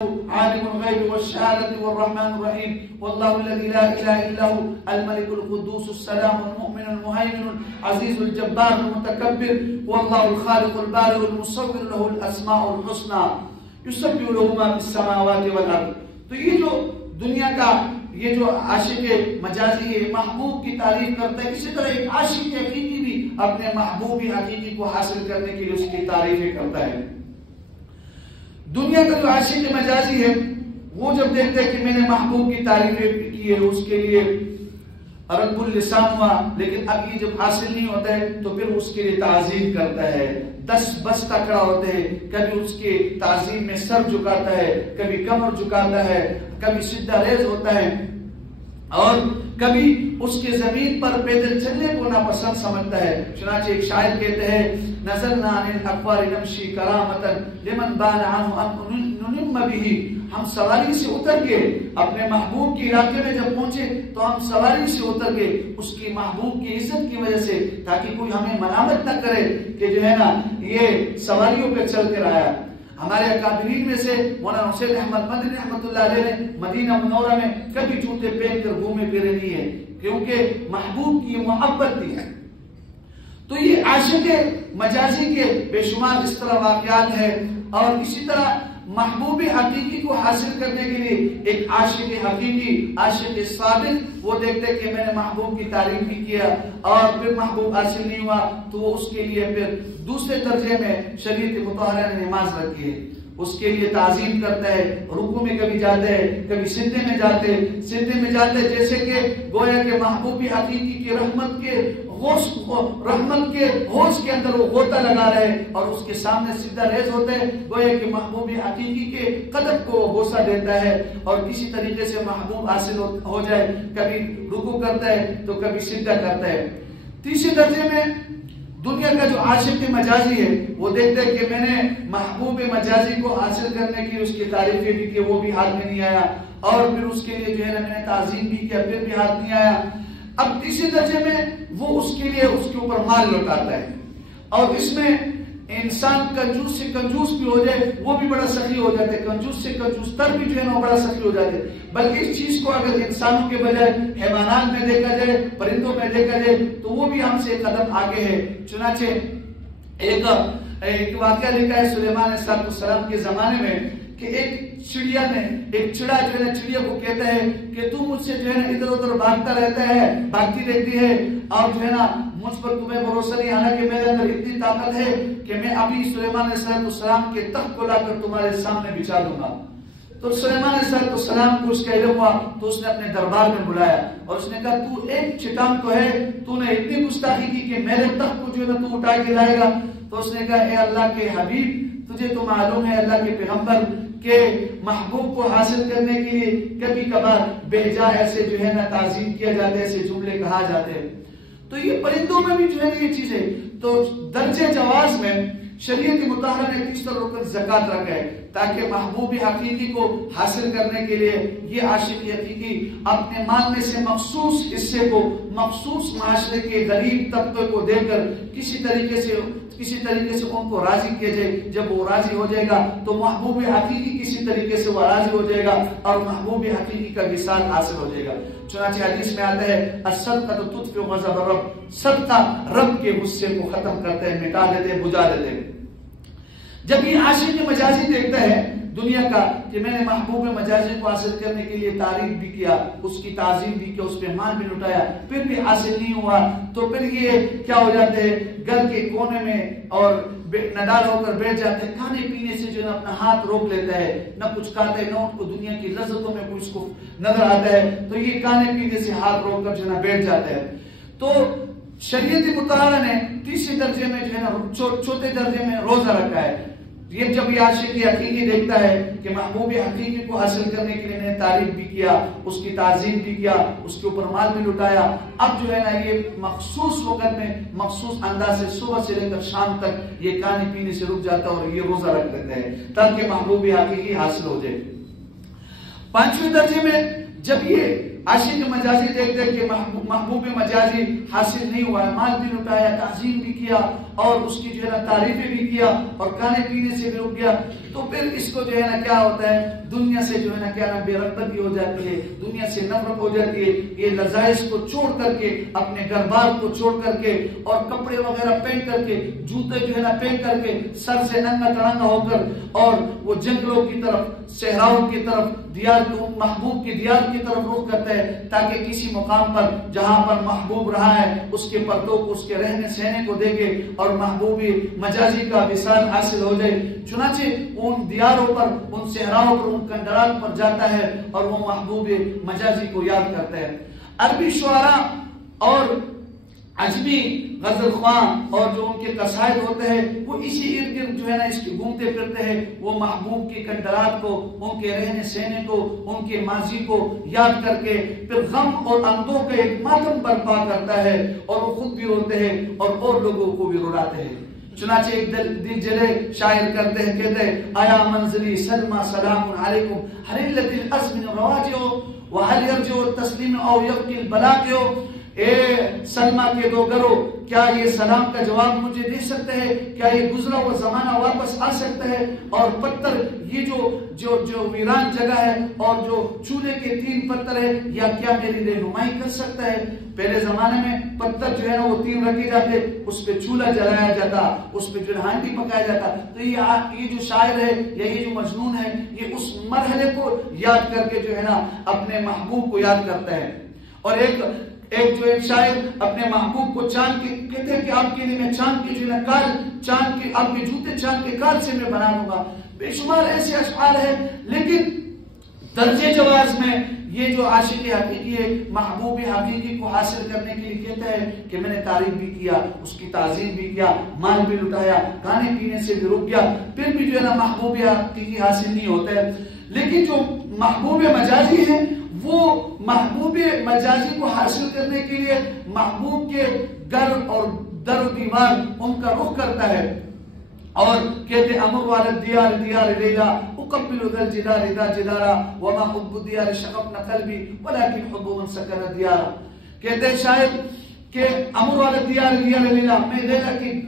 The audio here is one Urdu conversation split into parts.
عالم الغيب والشهادة والرحمن الرحيم والله الذي لا إله إلا هو الملك القدوس السلام المؤمن المهيمن العزيز الجبار المتكبر والله الخالق البارئ المصور له الأسماء الحسنى يسبح له ما في السماوات والأرض. تو یہ جو دنیا کا یہ جو عاشق مجازی ہے محبوب کی تعریف کرتا ہے، اسی طرح ایک عاشق حقیقی بھی اپنے محبوب حقیقی کو حاصل کرنے کے لیے اس کی تعریفیں کرتا ہے. دنیا کا جو عاشق مجازی ہے وہ جب دیکھتے ہیں کہ میں نے محبوب کی تعریفیں کی ہے، اس کے لیے رب اللسان ہوا، لیکن اب یہ جب حاصل نہیں ہوتا ہے تو پھر اس کے لیے تعظیم کرتا ہے، دس بستہ کھڑا ہوتے ہیں، کبھی اس کے تعظیم میں سر جھکاتا ہے، کبھی کمر جھکاتا ہے، کبھی سجدہ ریز ہوتا ہے، اور کبھی اس کے زمین پر پیدل چلنے کو ناپسند سمجھتا ہے. چنانچہ ایک شاعر کہتے ہیں نزلنا عن الاقوار نمشی کرامتا لمن بان عنه ان ننم به. ہم سواری سے اتر کے اپنے محبوب کے علاقے میں جب پہنچے تو ہم سواری سے اتر کے اس کی محبوب کی عزت کی وجہ سے، تاکہ کوئی ہمیں ملامت نہ کرے کہ جو ہے نا یہ سواریوں پہ چل کر آیا. ہمارے اکابرین میں سے مولانا حسین احمد مدنی رحمۃ اللہ علیہ نے مدینہ منورہ میں کبھی جوتے پہن کر گھومے پھرے نہیں ہے، کیونکہ محبوب کی محبت دی ہے. تو یہ عاشق مجازی کے بے شمار اس طرح واقعات ہیں. اور اسی طرح محبوب حقیقی کو حاصل کرنے کے لیے ایک عاشق حقیقی، عاشق صادق وہ دیکھتے کہ میں نے محبوب کی تعریف بھی کیا اور پھر محبوب حاصل نہیں ہوا تو وہ اس کے لیے پھر دوسرے درجے میں شریعت مطہرہ نے نماز رکھی ہے، اس کے لیے تعظیم کرتا ہے. رکوع میں کبھی جاتے ہیں، کبھی سجدے میں جاتے جیسے کہ گویا کہ محبوب حقیقی کی رحمت کے حوض کے اندر وہ غوطہ لگا رہے اور اس کے سامنے سجدہ ریز ہوتے ہیں، گویا کہ محبوب حقیقی کے قدم کو وہ بوسہ دیتا ہے اور کسی طریقے سے محبوب حاصل ہو جائے. کبھی رکوع کرتا ہے تو کبھی سجدہ کرتا ہے. تیسرے درجے میں دنیا کا جو عاشق مجازی ہے وہ دیکھتا ہے کہ میں نے محبوب مجازی کو حاصل کرنے کی اس کی تعریفیں بھی کی، وہ بھی ہاتھ میں نہیں آیا، اور پھر اس کے لیے جو ہے نا میں نے تعظیم بھی کیا، پھر بھی ہاتھ نہیں آیا. اب تیسرے درجے میں وہ اس کے لیے اس کے اوپر مال لوٹاتا ہے، اور اس میں انسان کنجوس سے کنجوس بھی ہو جائے وہ بھی بڑا سخی ہو جاتا ہے، کنجوس سے کنجوس تر بھی جو ہے نا وہ بڑا سخی ہو جاتے ہیں. بلکہ اس چیز کو اگر انسانوں کے بجائے حیوانات میں دیکھا جائے، پرندوں میں دیکھا جائے تو وہ بھی ہم سے ایک قدم آگے ہے. چنانچہ ایک واقعہ لکھا ہے سلیمان علیہ السلام کے زمانے میں کہ ایک چڑیا نے، ایک چڑا جو ہے چڑیا کو کہتا ہے کہ تم مجھ سے جو ہے نا ادھر ادھر بھاگتا رہتا ہے، بھاگتی رہتی ہے، اور جو ہے نا مجھ پر تمہیں بھروسہ نہیں، حالانکہ میرے اندر اتنی طاقت ہے کہ میں ابھی سلیمان علیہ السلام کے تخت کو لا کر تمہارے سامنے بچھا دوں گا. تو سلیمان علیہ السلام کو اس کا علم ہوا تو اس نے اپنے دربار میں بلایا اور اس نے کہا تو ایک چٹان تو ہے، تو نے اتنی گستاخی کی کہ میرے تخت کو جو ہے نا تو اٹھا کے لائے گا. تو اس نے کہا اے اللہ کے حبیب، تجھے تو معلوم ہے اللہ کے پیغمبر کہ محبوب کو حاصل کرنے کے لیے کبھی کبھار بے جا ایسے جو ہے نا تعظیم کیا جاتا ہے، ایسے جملے کہا جاتے ہیں. تو یہ پرندوں میں بھی جو ہے نا یہ چیزیں. تو درجے جواز میں شریعت مطہرہ نے تیسرا رکن زکات رکھا ہے تاکہ محبوب حقیقی کو حاصل کرنے کے لیے یہ عاشق حقیقی اپنے مال میں سے مخصوص حصے کو مخصوص معاشرے کے غریب طبقے کو دے کر کسی طریقے سے ان کو راضی کیا جائے. جب وہ راضی ہو جائے گا تو محبوب حقیقی کسی طریقے سے وہ راضی ہو جائے گا اور محبوب حقیقی کا وصال حاصل ہو جائے گا. چنانچہ حدیث میں آتا ہے الصدقۃ تطفئ غضب الرب، صدقہ رب کے غصے کو ختم کرتے ہیں، مٹا دیتے ہیں، بجھا دیتے ہیں. جب یہ عاشق مجازی دیکھتا ہے دنیا کا کہ میں نے محبوب مجازی کو حاصل کرنے کے لیے تعریف بھی کیا، اس کی تعظیم بھی کیا، اس پہ مال بھی لٹایا، پھر بھی حاصل نہیں ہوا، تو پھر یہ کیا ہو جاتے ہیں گھر کے کونے میں اور نڈال ہو کر بیٹھ جاتے ہیں. کھانے پینے سے جو ہے اپنا ہاتھ روک لیتا ہے، نہ کچھ کھاتا ہے، نہ ان کو دنیا کی لذتوں میں کچھ کو نظر آتا ہے، تو یہ کھانے پینے سے ہاتھ روک کر جو ہے بیٹھ جاتا ہے. تو شریعت مطہرہ نے تیسرے درجے میں جو ہے نا چوتھے درجے میں روزہ رکھا ہے. یہ جب یہ عاشق حقیقی دیکھتا ہے کہ محبوب حقیقی کو حاصل کرنے کے لیے میں نے تعریف بھی کیا، اس کی تعظیم بھی کیا، اس کے اوپر مال بھی لٹایا، اب جو ہے نا یہ مخصوص وقت میں مخصوص انداز سے صبح سے لے کر شام تک یہ کھانے پینے سے رک جاتا ہے اور یہ روزہ رکھ لیتا ہے تاکہ محبوب حقیقی حاصل ہو جائے. پانچویں درجے میں جب یہ عاشق مجازی دیکھتے کہ محبوب مجازی حاصل نہیں ہوا ہے، مال بھی لٹایا، تعظیم بھی کیا اور اس کی جو ہے نا تعریفیں بھی کیا اور کھانے پینے سے بھی رک گیا، تو پھر اس کو جو ہے نا کیا ہوتا ہے دنیا سے جو ہے نا کیا نام بے رغبتی ہو جاتی ہے، دنیا سے نفرت ہو جاتی ہے. یہ لذائذ کو چھوڑ کر کے، اپنے گھر بار کو چھوڑ کر کے، اور کپڑے وغیرہ پہن کر کے، جوتے جو ہے نا پہن کر کے، سر سے ننگا تڑنگا ہو کر، اور وہ جنگلوں کی طرف، صحراؤں کی طرف، دیار محبوب کی دیار کی طرف رخ کرتا ہے، تاکہ کسی مقام پر جہاں پر محبوب رہا ہے اس کے پردوں کو، اس کے رہنے سہنے کو دیکھے اور محبوبی مجازی کا وصال حاصل ہو جائے. چنانچہ ان دیاروں پر، ان صحراؤں پر، ان کنڈرات پر جاتا ہے اور وہ محبوب مجازی کو یاد کرتا ہے. عربی شعراء اور عجمی غزل خواں اور جو ان کے قصائد ہوتے ہیں وہ اسی ارد گرد جو ہے نا اس کے گھومتے پھرتے ہیں. وہ محبوب کی کنڈرات کو، ان کے رہنے سہنے کو، ان کے ماضی کو یاد کر کے پھر غم اور اندوہ کا ایک ماتم برپا کرتا ہے، اور وہ خود بھی روتے ہیں اور لوگوں کو بھی رلاتے ہیں. چنانچہ ایک دل جلے شاعر کرتے ہیں، کہتے ہیں آیا منزلی سلمى سلام علیکم حللت الازمن رواجع وهل يرجع التسلیم او يبقي البلاغ. اے سلمہ کے دو گرو، کیا یہ سلام کا جواب مجھے دے سکتے ہیں؟ کیا یہ گزرا ہوا زمانہ واپس آ سکتا ہے؟ اور پتھر، یہ جو ویران جگہ ہے اور جو چولہے کے 3 پتھر ہے، یا کیا میری رہنمائی کر سکتا ہے؟ پہلے زمانے میں پتھر جو ہے نا وہ 3 رکھے جاتے، اس پہ چولہا جلایا جاتا، اس پہ جو ہانڈی پکایا جاتا. تو یہ جو شاعر ہے یا یہ جو مجنون ہے، یہ اس مرحلے کو یاد کر کے جو ہے نا اپنے محبوب کو یاد کرتا ہے. اور ایک شاعر اپنے محبوب کو چاند کے کہتے ہیں کہ آپ کے لیے میں چاند کی جو ہے کال، چاند کے آپ کے جوتے چاند کے کال سے میں بنا لوں گا. بے شمار ایسے اشعار ہیں، لیکن درجے جواز میں یہ جو عاشق حقیقی ہے، محبوب حقیقی کو حاصل کرنے کے لیے کہتا ہے کہ میں نے تعریف بھی کیا، اس کی تعظیم بھی کیا، مال بھی لٹایا، کھانے پینے سے بھی رک گیا، پھر بھی جو ہے نا محبوب حقیقی حاصل نہیں ہوتا ہے. لیکن جو محبوب مجازی ہے، وہ محبوب مجازی کو حاصل کرنے کے لیے محبوب کے گھر اور در و دیوار ان کا رخ کرتا ہے، اور کہتے امر والد دیار دیار لیلا اقبل ذل جدار ذا جدارا وما حب دیار شغفنا قلبی ولكن حب من سکن دیارا. کہتے شاید کہ امر والد دیار دیار لیلا، میں لیلا کی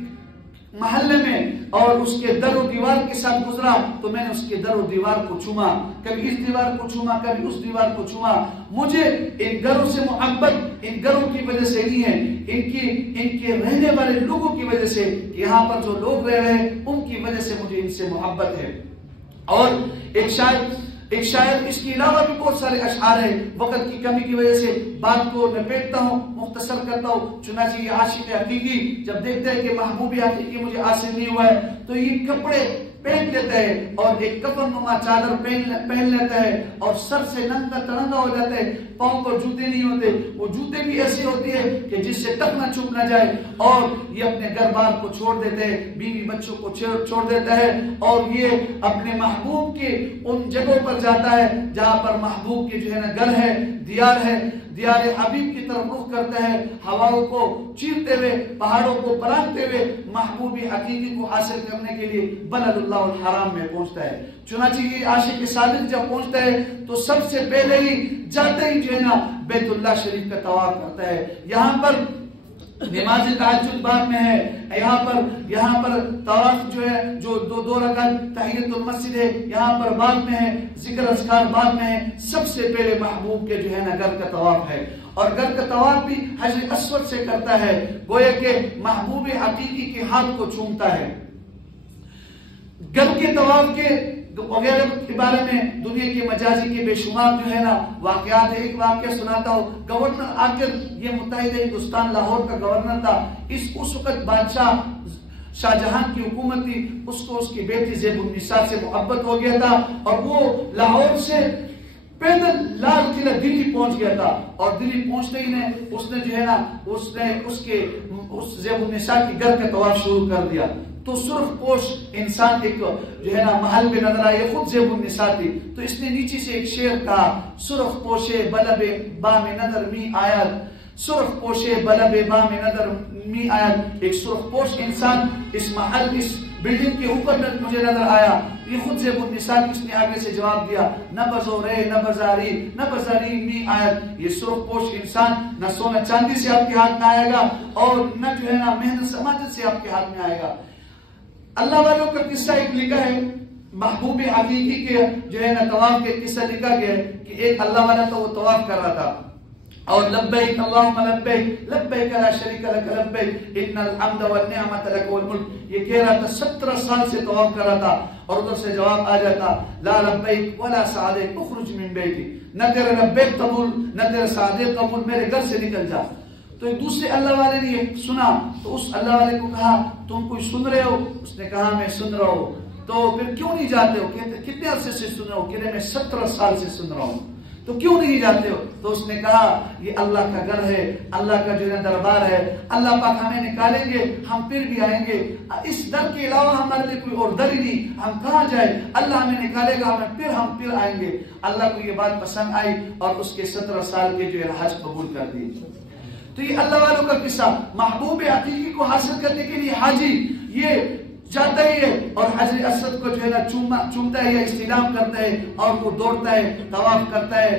محلے میں اور اس کے در و دیوار کے ساتھ گزرا تو میں نے اس کے در و دیوار کو چوما، کبھی اس دیوار کو چوما، کبھی اس دیوار کو چوما. مجھے ان گھروں سے محبت ان گھروں کی وجہ سے نہیں ہے، ان کے رہنے والے لوگوں کی وجہ سے، یہاں پر جو لوگ رہ رہے ہیں ان کی وجہ سے مجھے ان سے محبت ہے. اور ایک شاعر اس کے علاوہ بھی بہت سارے اشعار ہیں، وقت کی کمی کی وجہ سے بات کو لپیٹتا ہوں، مختصر کرتا ہوں. چنانچہ یہ عاشق حقیقی جب دیکھتا ہے کہ محبوب حقیقی مجھے حاصل نہیں ہوا ہے تو یہ کپڑے پہن لیتا ہے اور ایک کفن نما چادر پہن لیتا ہے اور سر سے ننگا تڑنگا ہو جاتا ہے. پاؤں پر جوتے نہیں ہوتے، وہ جوتے بھی ایسے ہوتے ہیں کہ جس سے ٹک نہ چھپ نہ جائے، اور یہ اپنے گھر بار کو چھوڑ دیتے ہیں، بیوی بچوں کو چھوڑ دیتا ہے، اور یہ اپنے محبوب کے ان جگہوں پر جاتا ہے جہاں پر محبوب کے جو ہے نا گھر ہے، دیار حبیب کی طرف رخ کرتا ہے، ہواؤں کو چیرتے ہوئے، پہاڑوں کو پلانگتے ہوئے محبوب حقیقی کو حاصل کرنے کے لیے بلد اللہ الحرام میں پہنچتا ہے. چنانچہ یہ عاشق صادق جب پہنچتا ہے تو سب سے پہلے ہی جاتے ہی جو ہے نا بیت اللہ شریف کا طواف کرتا ہے. یہاں پر نماز تہجد بعد میں ہے، یہاں پر طواف جو ہے جو دو رکعت تحیۃ المسجد ہے یہاں پر بعد میں ہے، ذکر اذکار بعد میں ہے. سب سے پہلے محبوب کے جو ہے نا گھر کا طواف ہے، اور گھر کا طواف بھی حجر اسود سے کرتا ہے، گویا کہ محبوب حقیقی کے ہاتھ کو چومتا ہے. گھر کے طواف کے وغیرہ کے بارے میں دنیا کے مجازی کے بے شمار جو ہے نا واقعات ہے. ایک واقعہ سناتا ہوں. گورنر آخر یہ متحدہ ہندوستان لاہور کا گورنر تھا، اس وقت بادشاہ شاہ جہان کی حکومت تھی، اس کو اس کی بیٹی زیب النساء سے محبت ہو گیا تھا، اور وہ لاہور سے پیدل لال قلعہ دلی پہنچ گیا تھا. اور دلی پہنچتے ہی اس نے جو ہے نا اس زیب النساء کی گھر کا طواف شروع کر دیا. تو سرخ پوش انسان ایک جو ہے نا محل پہ نظر آئی، خود زیب النساء تھی. تو اس نے نیچے سے ایک شعر کہا، سرخ پوشے بلب بام نظر می آیت، سرخ پوشے بلب بام نظر می آیت. ایک سرخ پوش انسان اس محل اس بلڈنگ کے اوپر مجھے نظر آیا. یہ خود زیب النساء اس نے آگے سے جواب دیا، نہ بزورے نہ بزاری می آیت. یہ سرخ پوش انسان نہ سونا چاندی سے آپ کے ہاتھ میں آئے گا اور نہ جو ہے نا محنت سماجت سے آپ کے ہاتھ میں آئے گا. اللہ والوں کا قصہ ایک لکھا ہے محبوب حقیقی کے جو ہے نا طواف کے قصہ لکھا گیا ہے کہ ایک اللہ والا تو وہ طواف کر رہا تھا اور لبیک اللہم لبیک لبیک لا شریک لک لبیک ان الحمد والنعمت لک والملک، یہ کہہ رہا تھا 17 سال سے طواف کر رہا تھا اور ادھر سے جواب آ جاتا لا لبیک ولا سعدیک اخرج من بیتی، نہ تیرے لبیک قبول نہ تیرے سعدیک قبول، میرے گھر سے نکل جا۔ تو ایک دوسرے اللہ والے نے یہ سنا تو اس اللہ والے کو کہا تم کوئی سن رہے ہو؟ اس نے کہا میں سن رہا ہوں۔ تو پھر کیوں نہیں جاتے ہو؟ کہتے کتنے عرصے سے سن رہا ہوں؟ کہتے میں 17 سال سے سن رہا ہوں۔ تو کیوں نہیں جاتے ہو؟ تو اس نے کہا یہ اللہ کا گھر ہے، اللہ کا جو ہے دربار ہے، اللہ پاک ہمیں نکالیں گے ہم پھر بھی آئیں گے، اس در کے علاوہ ہمارے لیے کوئی اور در ہی نہیں، ہم کہاں جائیں، اللہ ہمیں نکالے گا ہم پھر آئیں گے۔ اللہ کو یہ بات پسند آئی اور اس کے 17 سال کے جو ہے حج قبول کر دیے۔ تو یہ اللہ والوں کا قصہ، محبوب حقیقی کو حاصل کرنے کے لیے حاجی یہ جاتا ہی ہے اور حجر اسود کو جو ہے نا چومتا ہے یا استلام کرتا ہے اور وہ دوڑتا ہے، طواف کرتا ہے۔